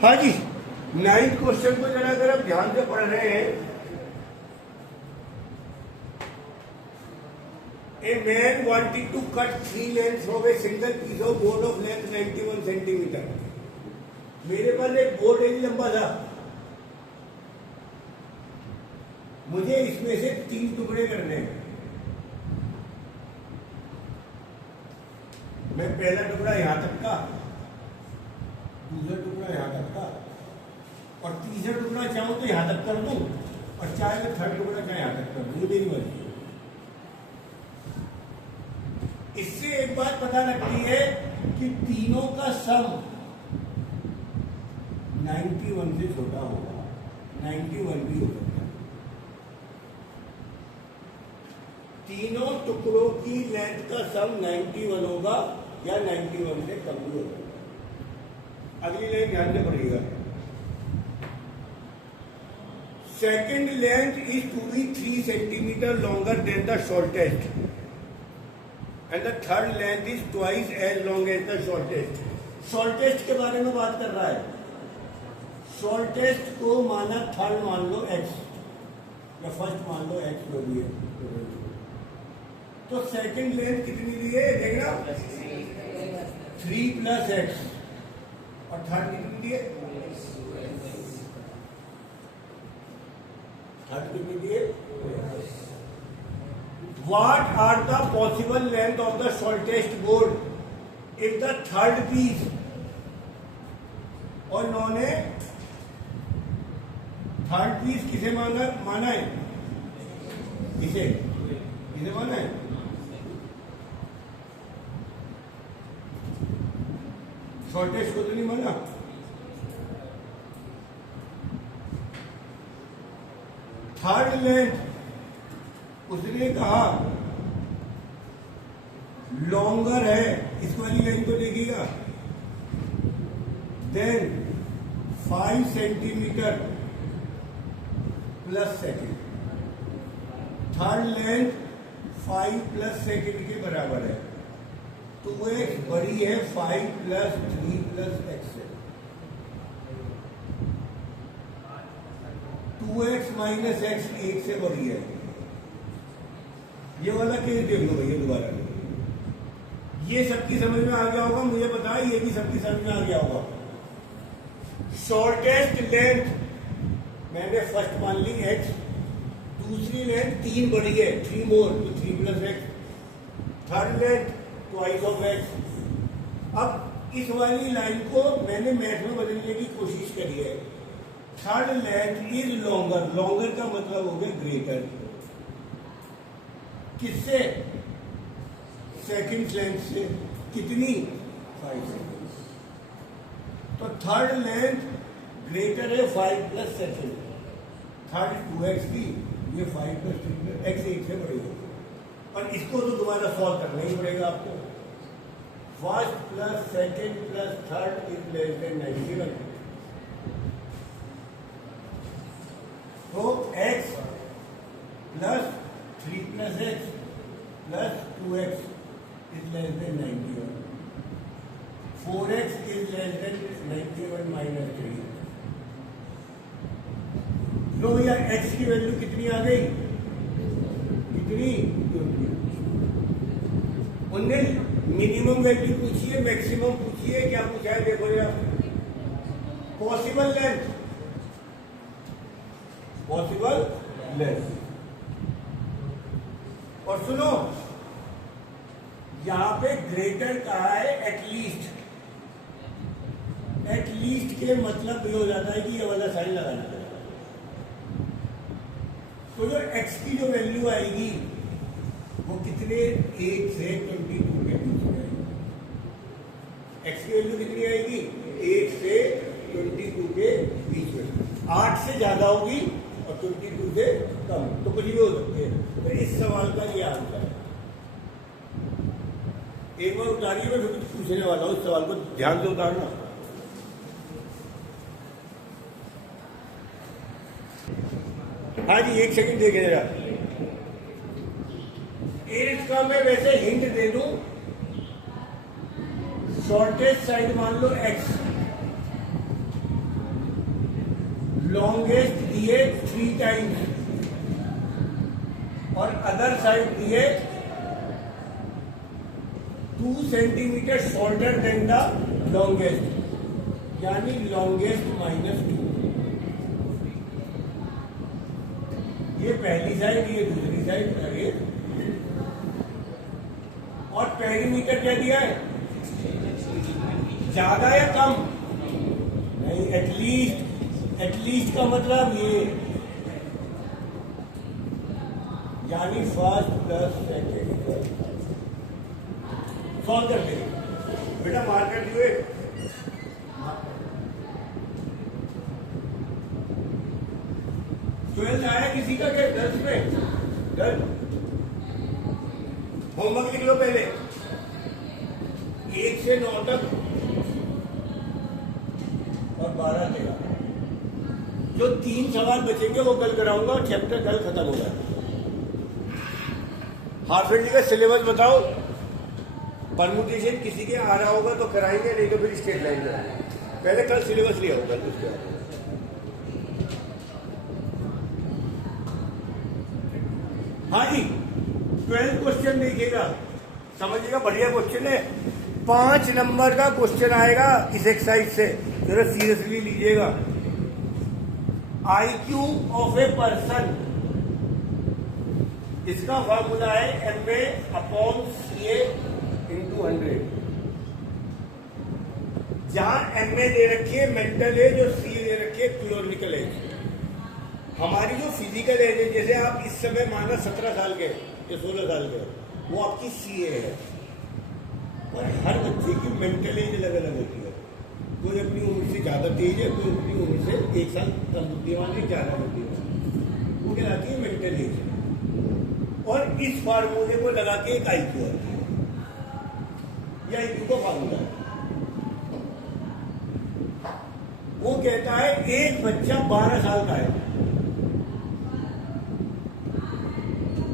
हाँ जी, 9th question को जरा अगर आप ध्यान से पढ़ रहे हैं। A man wanted to cut 3 length from a single piece of board of length 91 centimetre. मेरे पास एक बोर्ड है लंबा था, मुझे इसमें से 3 टुकड़े करने हैं। मैं पहला टुकड़ा यहां तक का, दूसरा टुकड़ा यहां तक का और तीसरा टुकड़ा चाहूं तो यहां तक कर दूं और चाहे मैं थर्ड टुकड़ा चाहे यहां तक कर दूं, ये मेरी मर्जी है। इससे एक बात पता लगती है कि तीनों का सम 91 से छोटा होगा, 91 भी हो सकता है। तीनों टुकड़ों की लेंथ का सम 91 होगा या 91 से कम भी होगा। अगली लाइन ध्यान से पढ़िएगा। Second length is to be 3 centimetre longer than the shortest and the third length is twice as long as the shortest. Shortest के बारे में बात कर रहा है। शॉर्टेस्ट को माना थर्ड मान लो x या फर्स्ट मान लो x जो भी है। तो सेकेंड लेंथ कितनी दी है देखना, 3 + x और थर्ड कितनी दी है, थर्ड कितनी दी है। What are the possible length of the shortest board if the third piece और इन्होंने थर्ड पीस किसे माना है, किसे माना है, शॉर्टेस्ट को तो नहीं माना। थर्ड लेंथ उसने कहा लॉन्गर है, इस वाली लाइन को देखिएगा, then 5 centimetre plus second. Third length 5 + second के बराबर है। 2x बड़ी है 5 + 3 + x से। 2x - x 1 से बड़ी है। ये वाला केस देख लो भैया दोबारा। ये सबकी समझ में आ गया होगा, मुझे पता है ये भी सबकी समझ में आ गया होगा। शॉर्टेस्ट लेंथ मैंने फर्स्ट मान ली x, दूसरी लेंथ 3 बड़ी है 3 मोर तो 3 + x, third length twice of x। अब इस वाली लाइन को मैंने मैथ में बदलने की कोशिश करी है। Third length is longer, longer का मतलब हो गया ग्रेटर, किससे, सेकंड लेंथ से। कितनी, 5 सेकेंड। तो थर्ड लेंथ ग्रेटर है 5 + सेकेंड। थर्ड 2x की, ये 5 + 3 x 1 से बड़ी होगी। और इसको तो दोबारा सॉल्व करना ही पड़ेगा आपको। First + second + third is less than 91। तो x + 3 + x + 2x is less than 91. 4x is less than 91 - 3. लो भैया x की वैल्यू कितनी आ गई, कितनी, 20। उनने मिनिमम वैल्यू पूछी है, मैक्सिमम पूछी है, क्या पूछा है देखो जरा। Possible length, possible length. और सुनो यहां पे ग्रेटर कहा है एटलीस्ट। एटलीस्ट के मतलब ये हो जाता है कि ये वाला साइन लगाना पड़ेगा। तो जो x की जो वैल्यू आएगी वो कितने, 8 से 22 के बीच में आएगी। x की वैल्यू कितनी आएगी, 8 से 22 के बीच में। 8 से ज्यादा होगी और 22 से कम, तो कुछ भी हो सकती है। तो इस सवाल का ये आंसर है। एक बार उतारिए, मैं कुछ पूछने वाला हूं, इस सवाल को ध्यान से उतारना। हाँ जी, 1 सेकंड देखिए जरा। इसका मैं वैसे हिंट दे दूं, शॉर्टेस्ट साइड मान लो x, लॉन्गेस्ट दिए 3 टाइम्स और अदर साइड दिए 2 centimetre shorter than the longest, यानी लॉन्गेस्ट -2। ये पहली साइड, ये दूसरी साइड, ये और पेरीमीटर क्या दिया है, ज्यादा या कम नहीं, एटलीस्ट का मतलब ये, यानी फर्स्ट प्लस सेकेंड। सॉल्व कर देंगे बेटा, मार्कर दिए 12 आया किसी का क्या 10 में? 10 होमवर्क लिख लो पहले, 1 से 9 तक और 12 13। जो 3 सवाल बचेंगे वो कल कराऊंगा और चैप्टर कल खत्म होगा। हाफ ईयरली का सिलेबस बताओ। परमुटेशन किसी के आ रहा होगा तो कराएंगे, नहीं तो फिर स्टेट लाइन कराएंगे। पहले कल सिलेबस लिया होगा उसके बाद। हाँ जी, 12 क्वेश्चन देखिएगा, समझिएगा, बढ़िया क्वेश्चन है। 5 नंबर का क्वेश्चन आएगा इस एक्सरसाइज से, जरा सीरियसली लीजिएगा। IQ ऑफ ए पर्सन, इसका फॉर्मूला है MA/CA × 100। जहां MA दे रखी है मेंटल एज और CA दे रखी है क्लिनिकल एज। हमारी जो फिजिकल एज है, जैसे आप इस समय माना 17 साल के या 16 साल के, वो आपकी CA है। और हर बच्चे की मेंटल एज अलग अलग होती है। कोई अपनी उम्र से ज्यादा तेज है, कोई अपनी उम्र से 1 साल कम बुद्धिमान है, ज्यादा बुद्धिमान, वो कहलाती है मेंटल एज। और इस फार्मूले को लगा के एक IQ है, यह IQ का फार्मूला है। वो कहता है एक बच्चा 12 साल का है,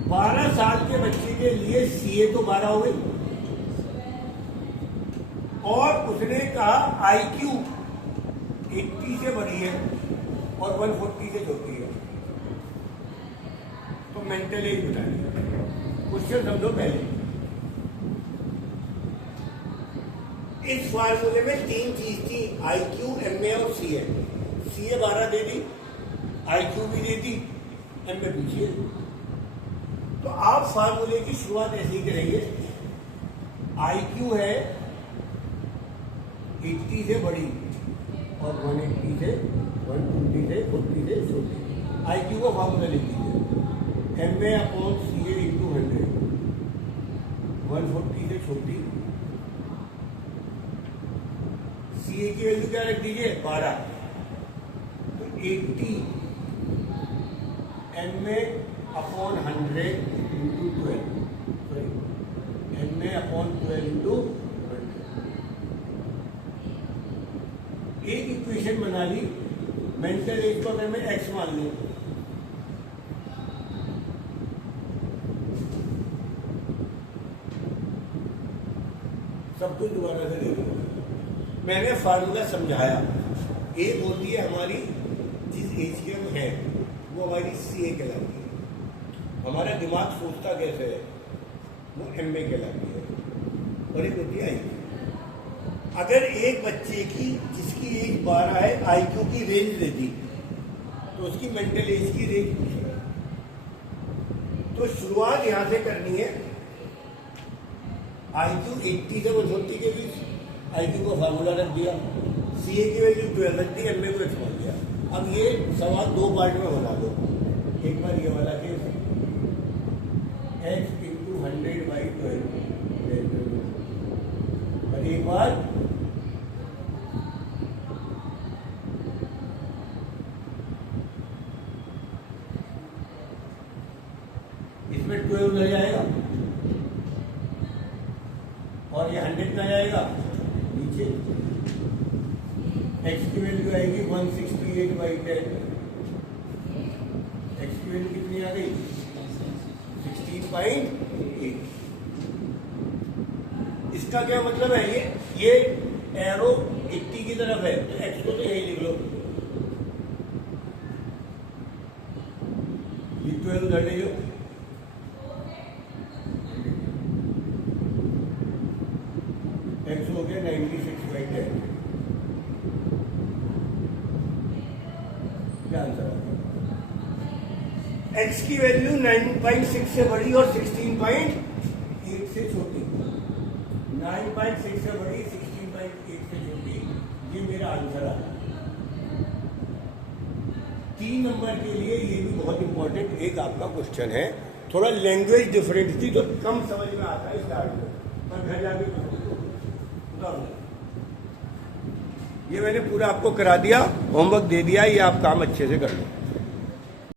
12 साल के बच्चे के लिए CA तो 12 हो गई, और उसने कहा IQ 80 से बड़ी है और 140 से छोटी है, तो मेंटल एज बताइए। क्वेश्चन समझो पहले। इस फार्मूले में 3 चीज थी, IQ, MA और CA। CA 12 दे दी, IQ भी दे दी, MA पूछिए। तो आप फार्मूले की शुरुआत ऐसे ही करेंगे, IQ है 80 से बड़ी और 180 से 120 से 40 से छोटी। IQ का फार्मूला लिख लीजिए, MA/CA × 100, 140 से छोटी। CA की वैल्यू क्या रख दीजिए 12, तो 80 MA/100 × 12, MA/12 × 100। एक इक्वेशन बना ली, मेंटल एज को अगर मैं X मान लूं, सब कुछ दोबारा से देखो। मैंने फार्मूला समझाया। एक होती है हमारी जिस एज के हम हैं, वो हमारी CA कहलाती है। हमारा दिमाग सोचता कैसे है, वो MA कहलाती है। और एक होती है IQ। अगर एक बच्चे की जिसकी एज 12 है IQ की रेंज दे दी, तो उसकी मेंटल एज की रेंज पूछेगा। तो शुरुआत यहां से करनी है, IQ 80 से 140 के बीच, IQ को फार्मूला रख दिया, CA की वैल्यू 12 रख दी, MA को छोड़ दिया। अब ये सवाल 2 पार्ट में बना दो। एक बार ये वाला केस, X × 100/12, और एक बार इसमें 12 उधर जाएगा और ये 100 का जाएगा नीचे। X की वैल्यू आएगी 168/10। X की वैल्यू कितनी आ गई 16.8। इसका क्या मतलब है, ये एरो 80 की तरफ है, तो X को तो यही लिख लो। कर लीजिए। एक्स हो गया 96/10। क्या आंसर है? एक्स की वैल्यू 9.6 से बड़ी और 16.8 से छोटी। 9.6 से बड़ी, 16.8 से छोटी, ये मेरा आंसर आ रहा है। 3 नंबर के लिए ये भी बहुत इंपॉर्टेंट एक आपका क्वेश्चन है। थोड़ा लैंग्वेज डिफरेंट थी तो कम समझ में आता है स्टार्ट में, पर घर जाके ये मैंने पूरा आपको करा दिया, होमवर्क दे दिया, ये आप काम अच्छे से कर लो।